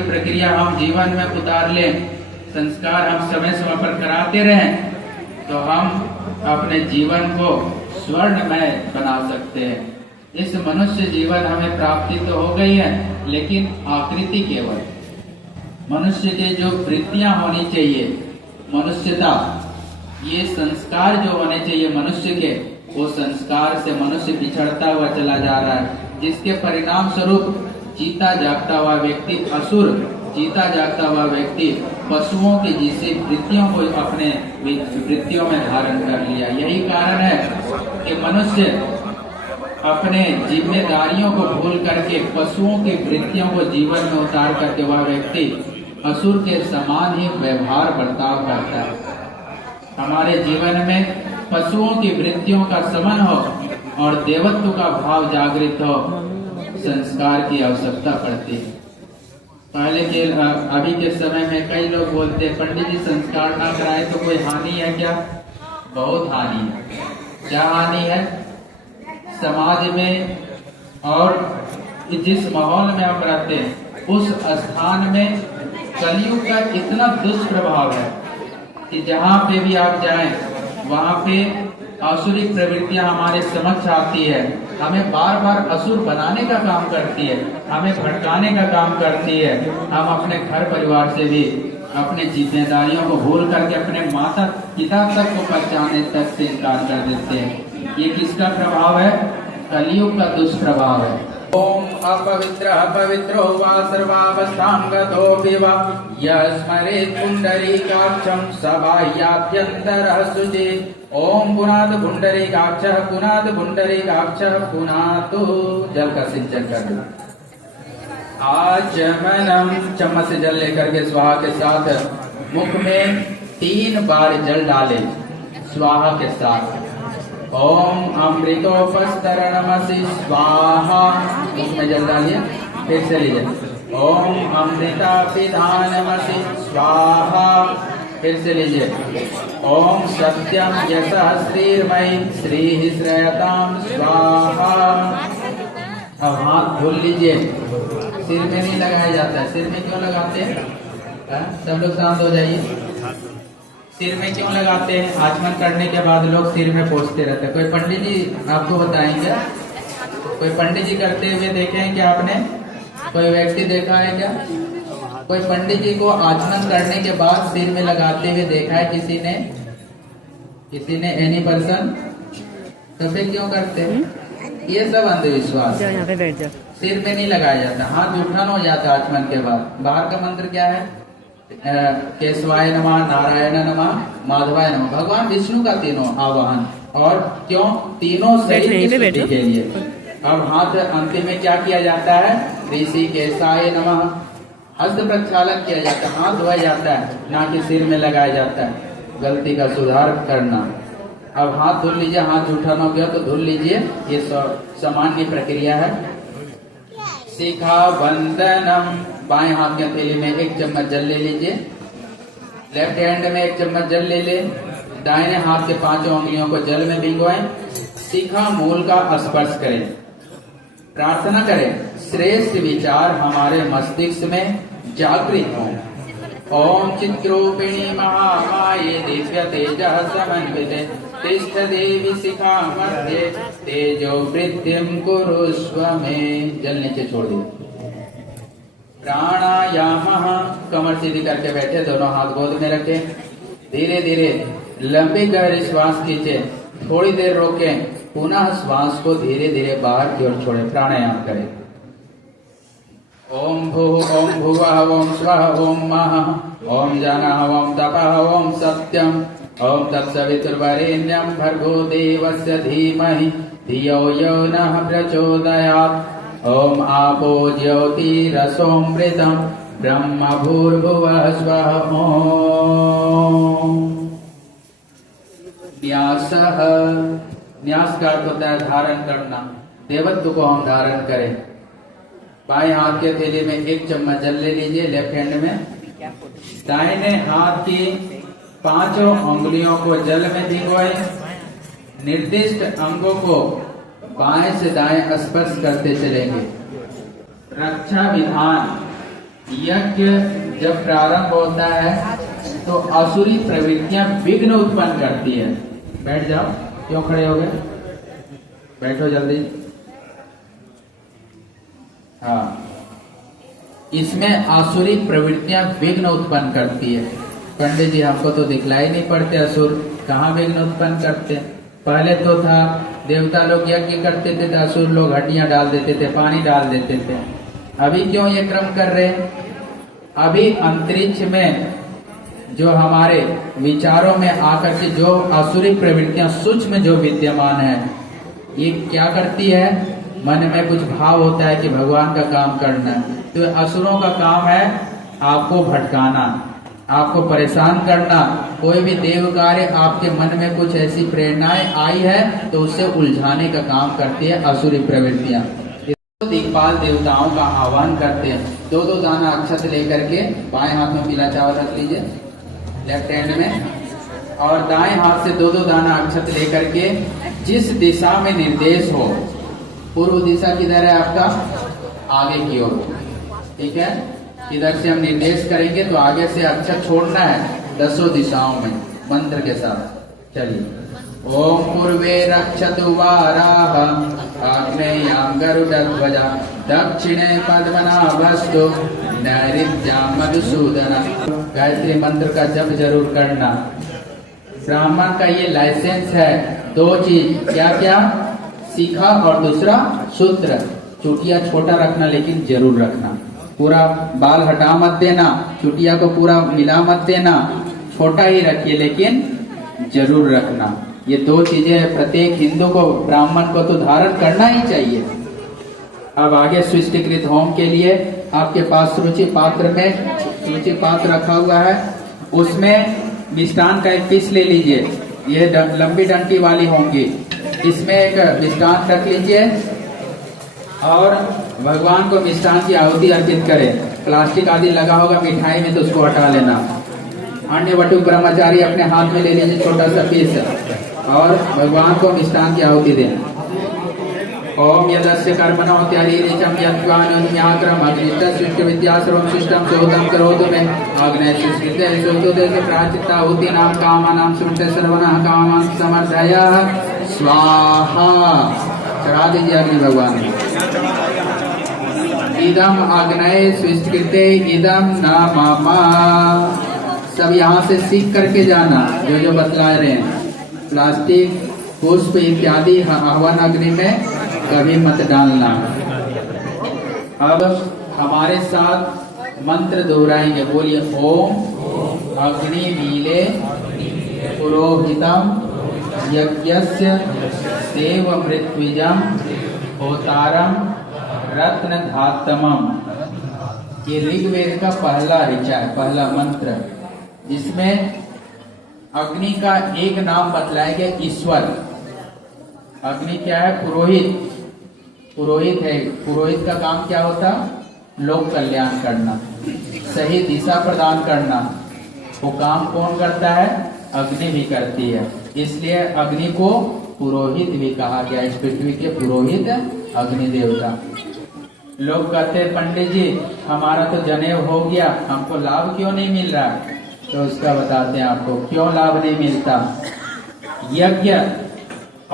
की प्रक्रिया हम जीवन में उतार लें, संस्कार हम समय समय पर कराते रहें, तो हम अपने जीवन को स्वर्णमय बना सकते हैं। इस मनुष्य जीवन हमें प्राप्ति तो हो गई है, लेकिन आकृति केवल मनुष्य के जो वृत्तियां होनी चाहिए, मनुष्यता, ये संस्कार जो होने चाहिए मनुष्य के, वो संस्कार से मनुष्य पिछड़ता हुआ चला जा रहा है, जिसके परिणाम स्वरूप जीता जागता हुआ व्यक्ति असुर, जीता जागता हुआ व्यक्ति पशुओं की जैसी वृत्तियों को अपने वृत्तियों में धारण कर लिया। यही कारण है कि मनुष्य अपने जिम्मेदारियों को भूल करके पशुओं की वृत्तियों को जीवन में उतार करके वह व्यक्ति असुर के समान ही व्यवहार बर्ताव करता है। हमारे जीवन में पशुओं की वृत्तियों का समन हो और देवत्व का भाव जागृत हो, संस्कार की आवश्यकता पड़ती है। पहले के अभी के समय में कई लोग बोलते हैं पंडित जी संस्कार ना कराए तो कोई हानि है क्या? बहुत हानि है। क्या हानि है? समाज में और जिस माहौल में हम रहते हैं उस स्थान में कलयुग का इतना दुष्प्रभाव है कि जहाँ पे भी आप जाएं वहाँ पे आसुरी प्रवृत्तियां हमारे समक्ष आती है, हमें बार बार असुर बनाने का काम करती है, हमें भटकाने का काम करती है। हम अपने घर परिवार से भी अपनी जिम्मेदारियों को भूल करके अपने माता पिता तक को पहचाने तक से इनकार कर देते हैं। ये किसका प्रभाव है? कलयुग का दुष्प्रभाव है। ओम अपवित्र पवित्रो वा सर्वावस्थांगतोऽपि वा यस्मरेत् पुंडरीकाक्षं सबाह्याभ्यन्तरः शुचिः। ओम पुनाद पुंडरीकाक्षः पुनाद पुंडरीकाक्षः पुनातु। जल का सिंचन कर दो। आचमनम, चम्मच से जल लेकर के स्वाहा के साथ मुख में 3 बार जल डाले स्वाहा के साथ। ओम अमृतोपस्तरणमसि स्वाहा, मुख में जल डालिए, फिर से लीजिए। ओम अमृता पिधानमसि स्वाहा, फिर से लीजिए। ओम सत्यम यशः श्रीर्मयि श्रीः श्रयताम स्वाहा। अब हाथ धुल लीजिए। सिर में नहीं लगाया जाता है। सिर में क्यों लगाते हैं? सब लोग शांत हो जाइए। सिर में क्यों लगाते हैं? आचमन करने के बाद लोग सिर में पोंछते रहते हैं। कोई पंडित जी आपको बताएंगे? कोई पंडित जी करते हुए देखे हैं क्या आपने? कोई व्यक्ति देखा है क्या? कोई पंडित जी को आचमन करने के बाद सिर में लगाते हुए देखा है किसी ने? Any person? तो फिर क्यों करते हैं? ये सब अंधविश्वास। सिर में नहीं लगाया जाता, हाथ उठन हो जाता आचमन के बाद। बाहर का मंत्र क्या है? केशवाय नमः, नारायण नमः, माधवाय नमः। भगवान विष्णु का तीनों आवाहन। और क्यों? तीनों शरीर की शुद्धि के लिए। अब हाथ अंतिम में क्या किया जाता है? ऋषिकेशाय नमः, हस्त प्रक्षालन किया जाता है, हाथ धोया जाता है, ना कि सिर में लगाया जाता है। गलती का सुधार करना। अब हाथ धुल लीजिए, हाथ उठाना हो गया तो धुल लीजिए, ये सामान्य प्रक्रिया है। शिखा बंदनम, बाएं हाथ के हथेली में 1 चम्मच जल ले लीजिए। लेफ्ट हैंड में 1 चम्मच जल ले ले। दाहिने हाथ के 5 उंगलियों को जल में भिगोएं। शिखा मूल का स्पर्श करें। प्रार्थना करें श्रेष्ठ विचार हमारे मस्तिष्क में जागृत हों। ओम चित्रूपिणी महामाये दिव्य तेजः समन्विते तिष्ठ देवी शिखा मध्ये तेजो वृद्धिं कुरुष्व में। जल नीचे छोड़ दिए। प्राणायाम, कमर सीधी करके बैठे, दोनों हाथ गोद में रखें। धीरे धीरे लंबी गहरी श्वास खींचे, थोड़ी देर रोकें, पुनः श्वास को धीरे धीरे बाहर की ओर छोड़े। प्राणायाम करें। ओम भूः ओम भुवः ओम स्वः ओम महः ओम जनः ओम तपः ओम सत्यम ओम तत्सवितुर्वरेण्यं भर्गो देवस्य धीमहि धियो यो नः प्रचोदयात्। ओम आपो ज्योतिरसोमृतं ब्रह्म भूर्भुवः स्वः। ओम न्यासः, न्यास का अर्थ होता है धारण करना। देवत्व को हम धारण करें। बाएं हाथ के थैले में 1 चम्मच जल ले लीजिए, लेफ्ट हैंड में। दाहिने हाथ की 5 उंगलियों को जल में भिगोएं। निर्दिष्ट अंगों को बाएं से दाएं स्पर्श करते चलेंगे। रक्षा विधान, यज्ञ जब प्रारंभ होता है तो असुरी प्रवृत्तियां विघ्न उत्पन्न करती है। बैठ जाओ, क्यों खड़े हो गए? बैठो जल्दी। हाँ, इसमें आसुरी प्रवृत्तियां विघ्न उत्पन्न करती है। पंडित जी हमको तो दिखलाई नहीं पड़ते असुर, कहाँ विघ्न उत्पन्न करते? पहले तो था देवता लोग यज्ञ करते थे तो असुर लोग हड्डियां डाल देते थे, पानी डाल देते थे। अभी क्यों ये क्रम कर रहे? अभी अंतरिक्ष में जो हमारे विचारों में आकर के जो आसुरी प्रवृत्तियां सूक्ष्म जो विद्यमान है, ये क्या करती है? मन में कुछ भाव होता है कि भगवान का काम करना है, तो असुरों का काम है आपको भटकाना, आपको परेशान करना। कोई भी देव कार्य आपके मन में कुछ ऐसी प्रेरणाएं आई है तो उससे उलझाने का काम करती है असुरी प्रवृत्तियां। दिक्पाल देवताओं का आह्वान करते हैं। 2-2 दाना अक्षत लेकर के बाएं हाथ में पीला चावल रख लीजिए लेफ्ट हैंड में, और दाएं हाथ से 2-2 दाना अक्षत लेकर के जिस दिशा में निर्देश हो, पूर्व दिशा किधर है आपका? आगे की ओर, ठीक है? इधर से हम निर्देश करेंगे तो आगे से अक्षर छोड़ना है 10 दिशाओं में मंत्र के साथ। चलिए, ओम पूर्वे रक्षतु वाराह आग्नेयां गरुडध्वजा दक्षिणे पद्मनाभस्तु नैऋत्यां मधुसूदन। गायत्री मंत्र का जप जरूर करना। ब्राह्मण का ये लाइसेंस है। 2 चीज, क्या क्या? सीखा और दूसरा सूत्र। चुटिया छोटा रखना लेकिन जरूर रखना, पूरा बाल हटा मत देना, चुटिया को पूरा मिला मत देना, छोटा ही रखिए लेकिन जरूर रखना। ये 2 चीजें प्रत्येक हिंदू को, ब्राह्मण को तो धारण करना ही चाहिए। अब आगे सृष्टिकृत होम के लिए आपके पास रुचि पात्र में रुचि पात्र रखा हुआ है, उसमें मिष्टान का एक पीस ले लीजिए। ये लंबी डंटी वाली होंगी, इसमें एक मिष्टान रख लीजिए और भगवान को मिष्टान की आहुति अर्पित करें। प्लास्टिक आदि लगा होगा मिठाई में तो उसको हटा लेना। अन्य वटुक ब्रह्मचारी अपने हाथ में ले लीजिए छोटा सा पीस और भगवान को मिष्टान की आहुति दें। ओम यदस्य कर्मणो त्याजीरिचम यत्वानुन्याक्रम अग्निष्ठ सृष्टि विद्या सर्वं सृष्टं सोदं करोतु मे अग्ने सृष्टिते सोतुते प्राचिता हुति नाम कामानां सृष्टि सर्वनः कामान् समर्थयः स्वाहा। चढ़ा दीजिए अग्नि भगवान। इदम अग्नये सृष्टिते इदम न मम। सब यहाँ से सीख करके जाना जो जो बतला रहे हैं। प्लास्टिक, पुष्प इत्यादि हवन अग्नि में कभी मत डालना। अब हमारे साथ मंत्र दोहराएंगे, बोलिए ओम अग्नि मीले पुरोहितम यज्ञस्य देव मृत्युजम होतारम रत्न धातमम। ये ऋग्वेद का पहला ऋचा है, पहला मंत्र। इसमें अग्नि का एक नाम बतलाया गया, ईश्वर। अग्नि क्या है? पुरोहित। पुरोहित है। पुरोहित का काम क्या होता? लोक कल्याण करना, सही दिशा प्रदान करना। वो काम कौन करता है? अग्नि भी करती है। इसलिए अग्नि को पुरोहित भी कहा गया। इस पृथ्वी के पुरोहित अग्नि देवता। लोग कहते हैं पंडित जी हमारा तो जनेऊ हो गया, हमको लाभ क्यों नहीं मिल रहा? तो उसका बताते हैं आपको क्यों लाभ नहीं मिलता। यज्ञ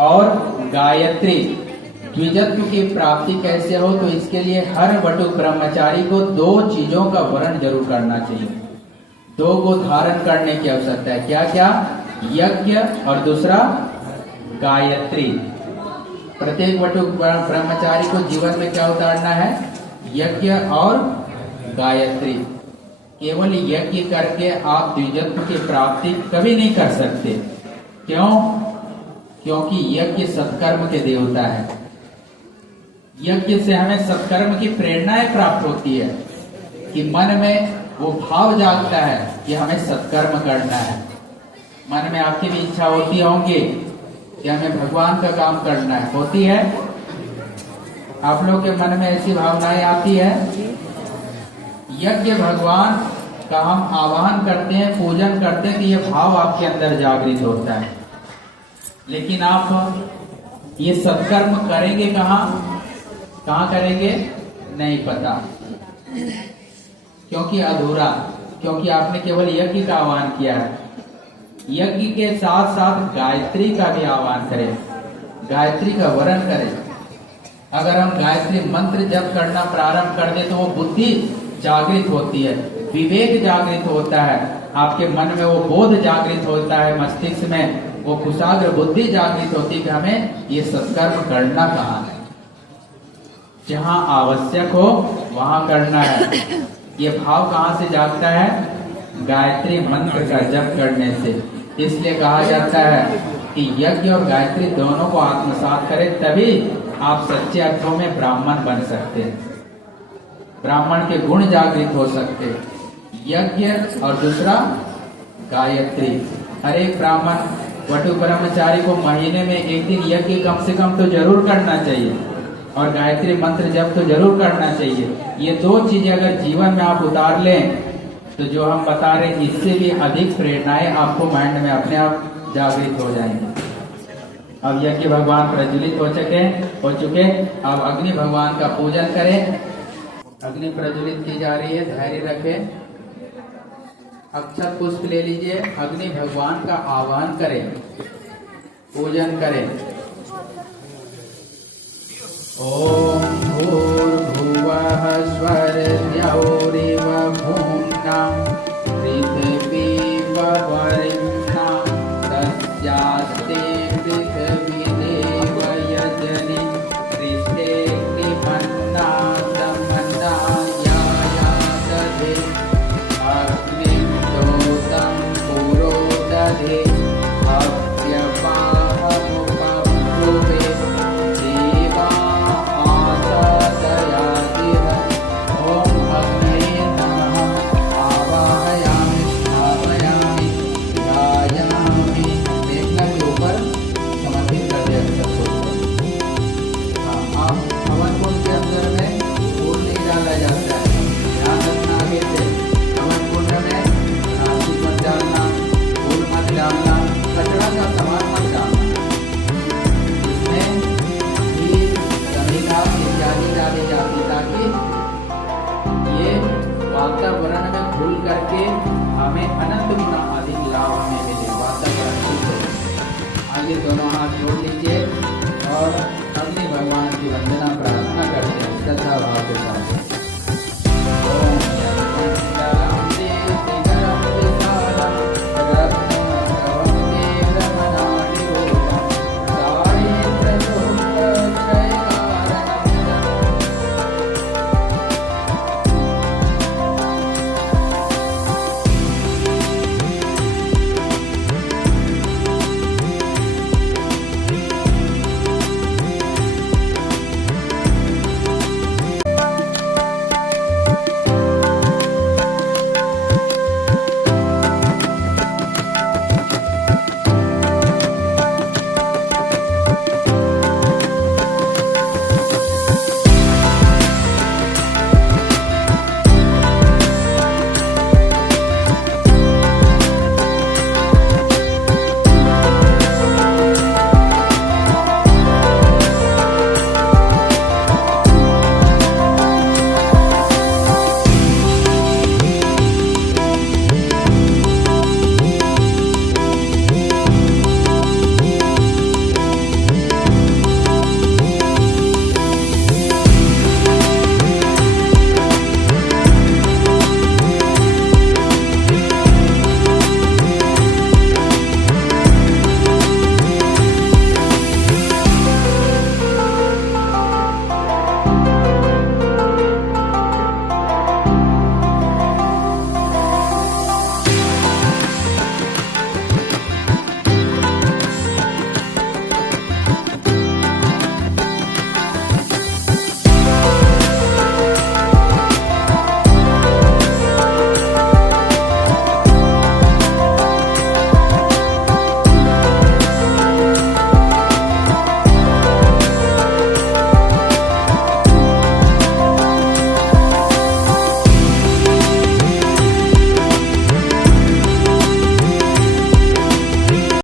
और गायत्री द्विजत्व की प्राप्ति कैसे हो, तो इसके लिए हर वटुक ब्रह्मचारी को 2 चीजों का वर्ण जरूर करना चाहिए। 2 को धारण करने की आवश्यकता है। क्या क्या? यज्ञ और दूसरा गायत्री। प्रत्येक वटुक ब्रह्मचारी को जीवन में क्या उतारना है? यज्ञ और गायत्री। केवल यज्ञ करके आप द्विजत्व की प्राप्ति कभी नहीं कर सकते। क्यों? क्योंकि यज्ञ सत्कर्म के देवता है। यज्ञ से हमें सत्कर्म की प्रेरणाएं प्राप्त होती है कि मन में वो भाव जागता है कि हमें सत्कर्म करना है। मन में आपकी भी इच्छा होती होंगी कि हमें भगवान का काम करना है, होती है? आप लोग के मन में ऐसी भावनाएं आती है? यज्ञ भगवान का हम आवाहन करते हैं, पूजन करते हैं कि ये भाव आपके अंदर जागृत होता है। लेकिन आप ये सत्कर्म करेंगे कहाँ करेंगे? नहीं पता। क्योंकि अधूरा, क्योंकि आपने केवल यज्ञ का आह्वान किया है। यज्ञ के साथ साथ गायत्री का भी आह्वान करें, गायत्री का वरण करें। अगर हम गायत्री मंत्र जप करना प्रारंभ कर दे तो वो बुद्धि जागृत होती है, विवेक जागृत होता है, आपके मन में वो बोध जागृत होता है, मस्तिष्क में वो कुशाग्र बुद्धि जागृत होती है कि हमें ये सत्कर्म करना कहाँ है, जहाँ आवश्यक हो वहां करना है। ये भाव कहाँ से जागता है? गायत्री मंत्र का जप करने से। इसलिए कहा जाता है कि यज्ञ और गायत्री दोनों को आत्मसात करें, तभी आप सच्चे अर्थों में ब्राह्मण बन सकते हैं, ब्राह्मण के गुण जागृत हो सकते हैं। यज्ञ और दूसरा गायत्री। हर एक ब्राह्मण वटु ब्रह्मचारी को महीने में एक दिन यज्ञ कम से कम तो जरूर करना चाहिए और गायत्री मंत्र जप तो जरूर करना चाहिए। ये दो चीजें अगर जीवन में आप उतार लें तो जो हम बता रहे हैं इससे भी अधिक प्रेरणाएं आपको माइंड में अपने आप जागृत हो जाएंगी। अब यज्ञ भगवान प्रज्वलित हो चुके, अब अग्नि भगवान का पूजन करें। अग्नि प्रज्वलित की जा रही है, धैर्य रखें, अक्षत पुष्प ले लीजिए, अग्नि भगवान का आह्वान करें, पूजन करें। ओम